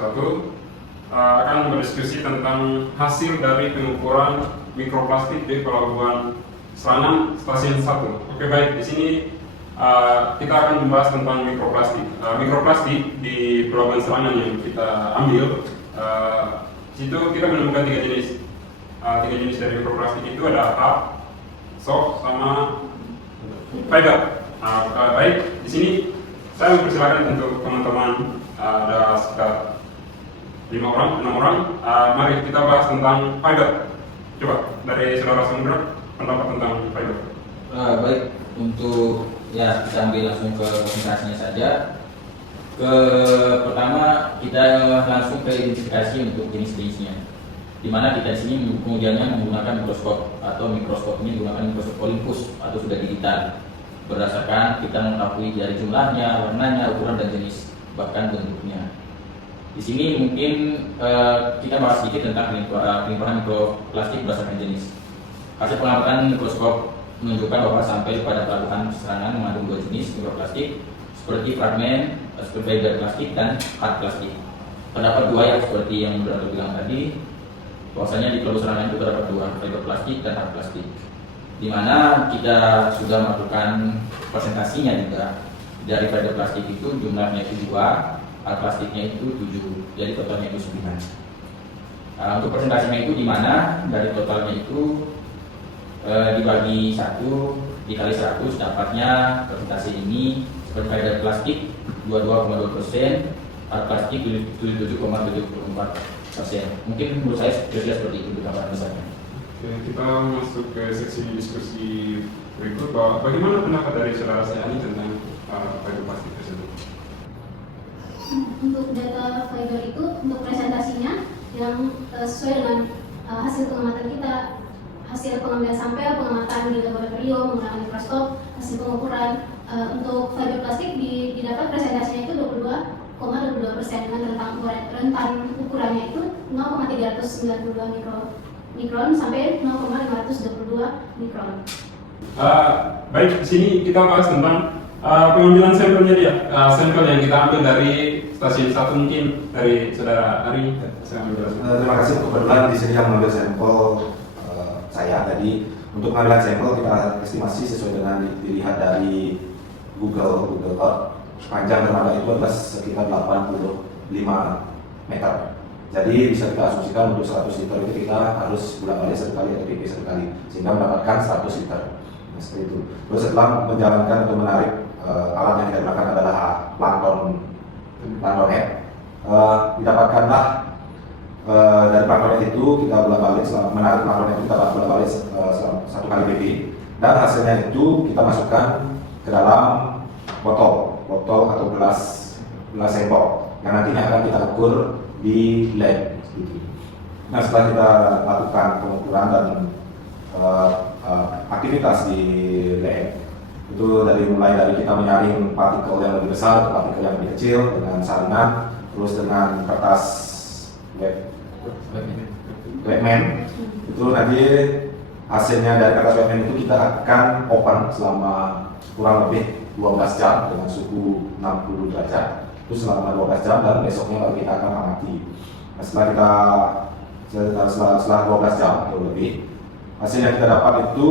1 akan berdiskusi tentang hasil dari pengukuran mikroplastik di Pelabuhan Serangan Stasiun 1. Oke, baik, di sini kita akan membahas tentang mikroplastik. Mikroplastik di Pelabuhan Serangan yang kita ambil, situ kita menemukan tiga jenis. Tiga jenis dari mikroplastik itu ada hard, soft, sama fiber. Baik, di sini saya mempersilakan untuk teman-teman, ada sekitar 6 orang. Mari kita bahas tentang fiber. Coba dari saudara Samudra, pendapat tentang fiber. Baik, untuk kita ambil langsung ke presentasinya saja. Pertama kita langsung ke identifikasi untuk jenis-jenisnya. Di mana kita di sini kemudiannya menggunakan mikroskop, atau mikroskop ini menggunakan mikroskop Olympus atau sudah digital. Berdasarkan kita mengetahui dari jumlahnya, warnanya, ukuran dan jenis, bahkan bentuknya. Di sini mungkin kita bahas sedikit tentang pelimpahan mikroplastik berdasarkan jenis. Hasil pengamatan mikroskop menunjukkan bahwa sampai pada pelabuhan Serangan mengandung 2 jenis mikroplastik, seperti fragmen, fiber plastik dan hard plastik. Terdapat 2 yang seperti yang sudah bilang tadi, bahwasanya di Pelabuhan Serangan itu terdapat 2, fiber plastik dan hard plastik. Di mana kita sudah melakukan presentasinya juga. Dari fiber plastik itu jumlahnya itu 2, plastiknya itu 7, jadi totalnya itu 9. Untuk presentasinya itu di mana dari totalnya itu dibagi 1 dikali 100, dapatnya presentasi ini seperti fiber plastik 22,2%, plastik 77,74%. Mungkin menurut saya sudah seperti itu gambaran besarnya. Oke, kita masuk ke seksi diskusi berikut. Bagaimana pendapat dari saudara Seani tentang fiber plastik tersebut? Untuk data fiber itu, untuk presentasinya yang sesuai dengan hasil pengamatan kita, hasil pengambilan sampel, pengamatan di laboratorium menggunakan mikroskop, hasil pengukuran untuk fiber plastik didapat presentasinya itu 22,22% dengan rentan ukurannya itu 0,392 mikron sampai 0,522 mikron. Baik, di sini kita bahas tentang pengambilan sampelnya dia. Sampel yang kita ambil dari stasiun 1 mungkin dari saudara Ari. Terima kasih. Kebetulan di sini yang mengambil sampel saya tadi. Untuk pengambilan sampel kita estimasi sesuai dengan dilihat dari Google Earth. Panjang dermaga itu adalah sekitar 85 meter. Jadi bisa kita asumsikan untuk 100 liter itu kita harus bolak-balik sekali atau PP sekali sehingga mendapatkan 100 liter. Nah, seperti itu. Terus setelah menjalankan atau menarik, alat yang kita gunakan adalah plankton head. Didapatkanlah dari plankton head itu kita bolak-balik, menarik plankton head itu kita bolak-balik 1 kali PP, dan hasilnya itu kita masukkan ke dalam botol atau gelas sendok yang nantinya akan kita ukur di lab. Nah, setelah kita lakukan pengukuran dan aktivitas di lab itu mulai dari kita menyaring partikel yang lebih besar ke partikel yang lebih kecil dengan salinan, terus dengan kertas webman itu nanti hasilnya dari kertas webman itu kita akan open selama kurang lebih 12 jam dengan suhu 60 derajat. Itu selama 12 jam dan besoknya baru kita akan amati. Nah, setelah 12 jam atau lebih, hasil yang kita dapat itu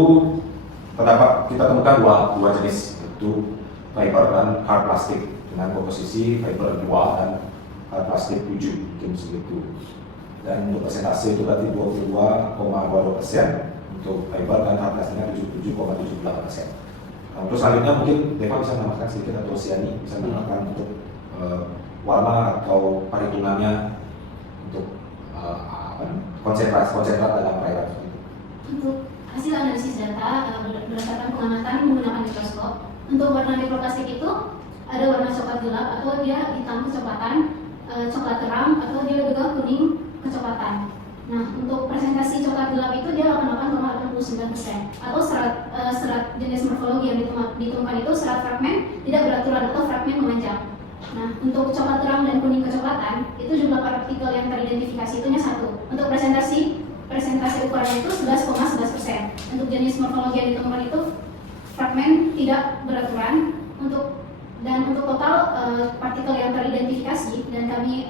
kita temukan dua jenis, yaitu fiber dan hard plastik dengan komposisi fiber 2 dan hard plastik 7, mungkin segitu. Dan untuk persentase itu berarti 22,22% untuk fiber dan hard plastiknya 77,78%. Untuk selanjutnya mungkin Deva bisa menambahkan sedikit atau Siani bisa menambahkan untuk warna atau perhitungannya untuk konsentrat dalam fiber. Untuk hasil analisis data berdasarkan pengamatan menggunakan mikroskop, untuk warna mikroplastik itu ada warna coklat gelap atau dia hitam kecoklatan, coklat terang atau dia juga kuning kecoklatan. Nah, untuk presentasi coklat gelap itu dia 88,89%, atau serat jenis morfologi yang ditemukan itu serat fragmen tidak beraturan atau fragmen memanjang. Nah, untuk coklat terang dan kuning kecoklatan itu jumlah partikel yang teridentifikasi itu 1. Untuk presentasi ukurannya itu 11,11%. Untuk jenis morfologi yang ditemukan itu fragmen tidak beraturan. Untuk total partikel yang teridentifikasi dan kami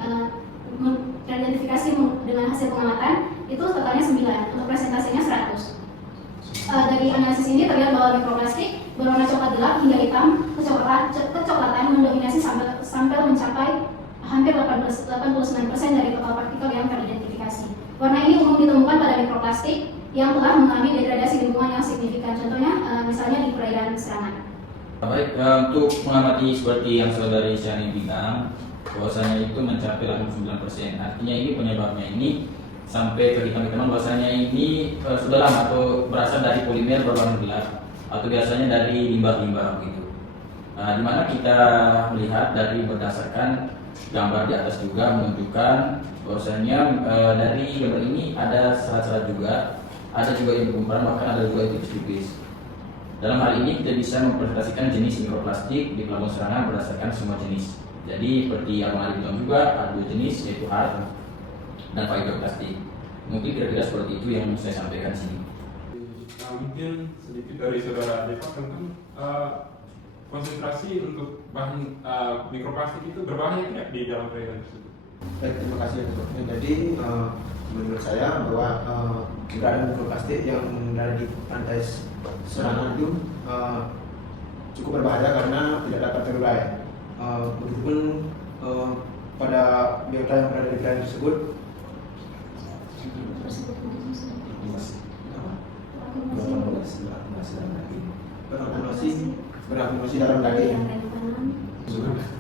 teridentifikasi dengan hasil pengamatan itu totalnya 9, untuk presentasinya 100. Dari analisis ini terlihat bahwa mikroplastik berwarna coklat gelap hingga hitam kecoklatan mendominasi sampai mencapai hampir 89% dari total partikel yang teridentifikasi. Warna ini umum ditemukan pada mikroplastik yang telah mengalami degradasi lingkungan yang signifikan, contohnya misalnya di perairan serangan. Baik, untuk mengamati seperti yang saudari Syani bilang, bahwasanya itu mencapai 89%. Artinya ini penyebabnya ini sampai ke hitam-hitaman, bahwasanya ini sudah lama atau berasal dari polimer berwarna gelap atau biasanya dari limbah-limbah begitu. Di mana kita melihat dari berdasarkan gambar di atas juga menunjukkan bahwasanya dari gambar ini ada serat-serat juga, ada juga yang bergumpalan, bahkan ada juga yang tipis-tipis. Dalam hal ini kita bisa mempresentasikan jenis mikroplastik di Pelabuhan Serangan berdasarkan semua jenis. Jadi seperti yang Ali bilang juga ada 2 jenis, yaitu hard dan fiberplastik. Mungkin kira-kira seperti itu yang saya sampaikan sini. Mungkin sedikit dari saudara Deva tentang konsentrasi untuk bahan mikroplastik itu berbahaya tidak di dalam perairan tersebut? Baik, terima kasih dokter. Jadi menurut saya bahwa keberadaan mikroplastik yang berada di pantai Serangan itu cukup berbahaya karena tidak dapat terurai. Begitupun pada biota yang berada di perairan tersebut berakumulasi dalam daging.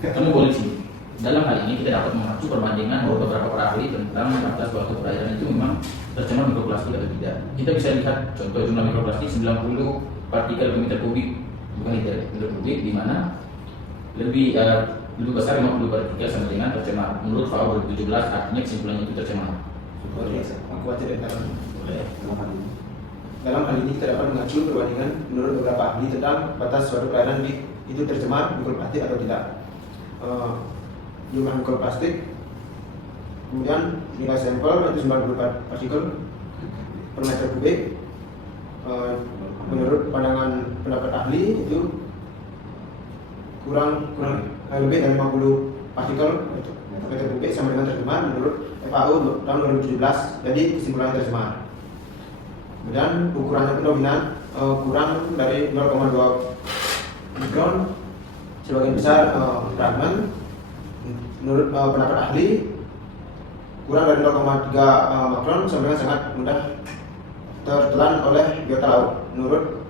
Kamu boleh sih. Dalam hal ini kita dapat mengacu perbandingan bahwa beberapa para ahli tentang atas suatu perairan itu memang tercemar mikroplastik atau tidak. Kita bisa lihat contoh jumlah mikroplastik 90 partikel per meter kubik, bukan liter, meter kubik, di mana lebih besar 50 partikel sama dengan tercemar. Menurut FAO 2017 artinya kesimpulannya itu tercemar. Dalam hal ini kita dapat mengacu perbandingan menurut beberapa ahli tentang batas suatu perairan itu tercemar mikroplastik atau tidak. Jumlah mikroplastik, kemudian nilai sampel itu 90 partikel per meter kubik. Menurut pendapat ahli itu kurang lebih dari 50 partikel per meter kubik sama dengan tercemar menurut FAO tahun 2017. Jadi kesimpulannya tercemar. Kemudian ukurannya pun dominan kurang dari 0,2 mikron, sebagian besar fragmen. Menurut pendapat ahli kurang dari 0,3 mikron sampai dengan sangat mudah tertelan oleh biota laut menurut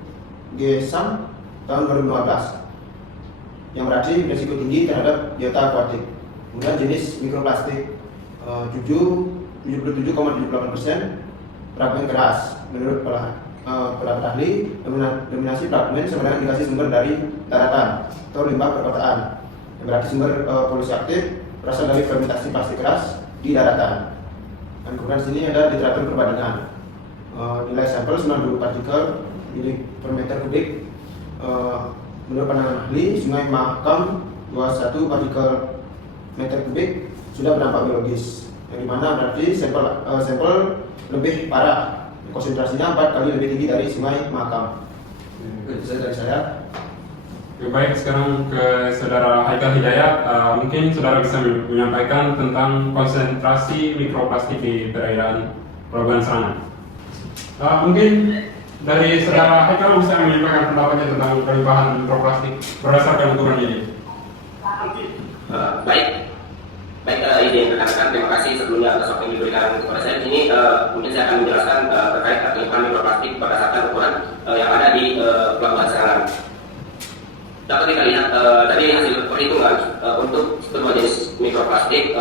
GSAM tahun 2015, yang berarti risiko tinggi terhadap biota akuatik. Kemudian jenis mikroplastik 77,78% fragmen keras. Menurut pendapat ahli, dominasi fragmen sebenarnya indikasi sumber dari daratan atau limbah perkotaan, yang berarti sumber polusi aktif berasal dari fermentasi plastik keras di daratan. Dan kemudian sini ada literatur perbandingan. Nilai sampel 90 partikel per meter kubik. Menurut pandangan ahli, Sungai Mahakam 21 partikel meter kubik sudah berdampak biologis, yang dimana berarti sampel lebih parah, konsentrasinya 4 kali lebih tinggi dari Sungai Mahakam. Itu saja dari saya. Baik, sekarang ke saudara Haikal Hidayat, mungkin saudara bisa menyampaikan tentang konsentrasi mikroplastik di perairan Pelabuhan Serangan. Mungkin dari saudara Haikal bisa menyampaikan pendapatnya tentang pelimpahan mikroplastik berdasarkan ukuran ini. Baik, izin rekan-rekan, terima kasih sebelumnya atas waktu yang diberikan kepada saya. Ini mungkin saya akan menjelaskan terkait pelimpahan mikroplastik berdasarkan ukuran yang ada di Pelabuhan Serangan. Dapat kita lihat dari hasil perhitungan untuk kedua jenis mikroplastik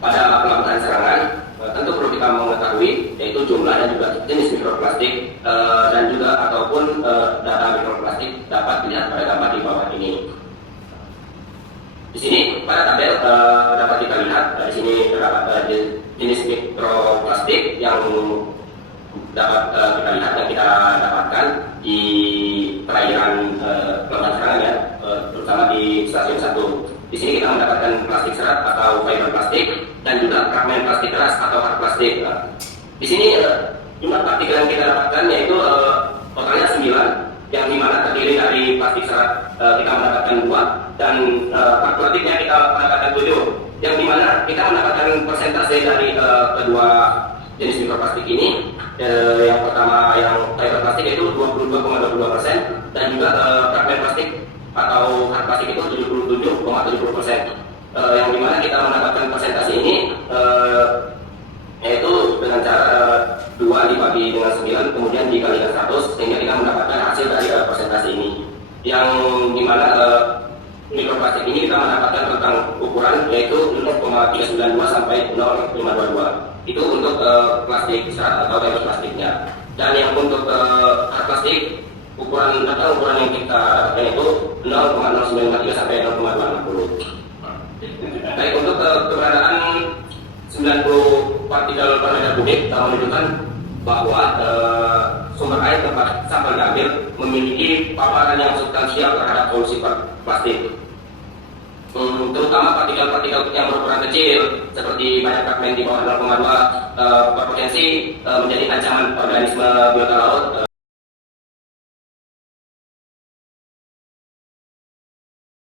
pada Pelabuhan Serangan, tentu perlu kita mengetahui yaitu jumlah dan juga jenis mikroplastik dan juga ataupun data mikroplastik dapat dilihat pada gambar di bawah ini. Di sini pada tabel dapat kita lihat di sini terdapat jenis mikroplastik yang dapat kita lihat yang kita dapatkan di perairan Pelabuhan Serangan ya, terutama di stasiun 1. Di sini kita mendapatkan plastik serat atau fiber plastik dan juga fragmen plastik keras atau hard plastik. Di sini jumlah partikel yang kita dapatkan yaitu totalnya 9, yang dimana terdiri dari plastik serat kita mendapatkan 2 dan hard plastiknya kita mendapatkan 7, yang dimana kita mendapatkan menambahkan persentase dari kedua jenis mikroplastik ini. Yang pertama yang fiber plastik itu 22,22% dan juga fragmen plastik atau hard plastik itu 77,70%. Yang dimana kita mendapatkan persentase ini yaitu dengan cara 2 dibagi dengan 9 kemudian dikali dengan 100 sehingga kita mendapatkan hasil dari persentase ini. Yang dimana mikroplastik ini kita mendapatkan tentang ukuran yaitu 0,392 sampai 0,522. Itu untuk plastik serat atau fiber plastiknya. Dan yang untuk hard plastik ukuran yang kita dapatkan itu 0,093 sampai 0,260. Baik, untuk keberadaan 90 partikel per meter kubik menunjukkan bahwa sumber air tempat sampel diambil memiliki paparan yang substansial terhadap polusi plastik. Terutama partikel-partikel yang berukuran kecil seperti banyak fragmen di bawah 0,2 berpotensi menjadi ancaman organisme biota laut.